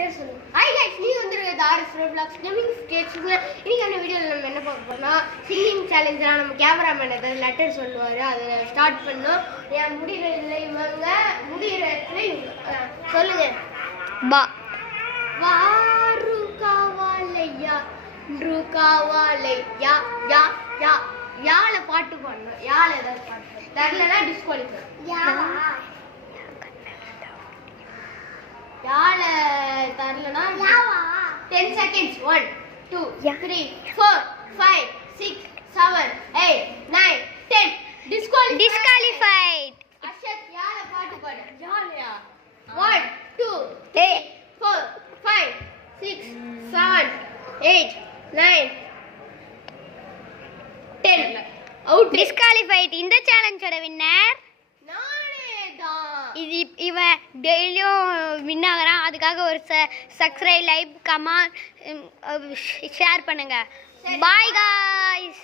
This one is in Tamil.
லெட்டர் சொல்லு. ஹாய் गाइस, நீ வந்திருக்க தாரிஸ் vlogs கேமிங் ஸ்டேஜ்ல. இன்னைக்கு அந்த வீடியோல நம்ம என்ன பார்க்க போறோம்னா சிங்கிங் சேலஞ்ச்ல நம்ம கேமராமேன் ஏதாவது லெட்டர் சொல்லுவாரு. அதை ஸ்டார்ட் பண்ணோம். ஏன் முடியல இவங்க முடியல சொல்லுங்க. பா வாருகாவாலையா ருகாவாலையா யா யா யால பாட்டு பாடணும். யால ஏதாவது பாட்டு தெரியலனா டிஸ்குவாலிஃபை. யால தெரியலனா 10 seconds 1 2 3 4 5 6 7 8 9 10 disqualified. அஷத் யால பாட்டு பாடு. யாலயா 1 2 3 4 5 6 7 8 9 10 அவுட். disqualified. இந்த சேலஞ்சோட வின்னர் நானே தான். இது இவன் டெய்லியும் வின் ஆகுறான். அதுக்காக ஒரு சப்ஸ்கிரைப், லைக், கமெண்ட், ஷேர் பண்ணுங்க. Bye guys.